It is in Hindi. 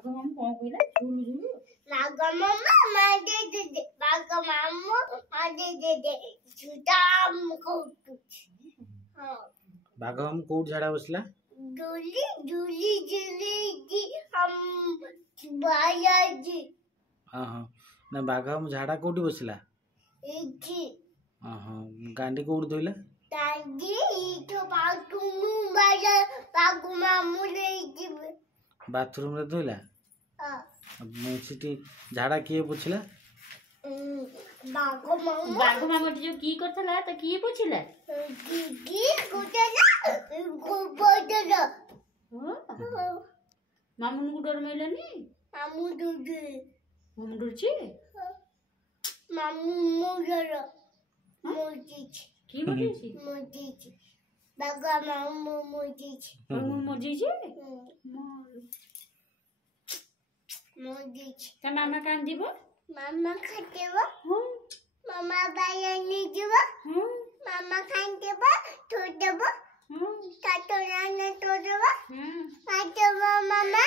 बाघ मामू कौन कहला झुलु झुलु बाघ मामा मादे दे बाघ मामू मादे दे झुटाम कोटु हां बाघ मामू कोड झाड़ा बसला झूली झूली झूली जी हम बाया जी हां हां ना बाघ मामू झाड़ा कोडी बसला जी हां हां गांडी कोड धोइला दादी तो बाथरूम बाया बाघ मामू ले जी बाथरूम रे धोइला हां सिटी झाड़ा किए पुछला बाघ मामू जो की करथला त की पुछला की कोटला गोबोदला मामू को डर मिलनी मामू दूधे मामू डर छी मामू मोजरा मोजीच की मोजी छी मोजीच बागा मामू मोजीच मामू मोजी छी मोजीच त मामा कान दिबो मामा खातेबो मामा बायानी दिबो मामा खान देबो तो देबो तातो राना तो देबो तातो मामा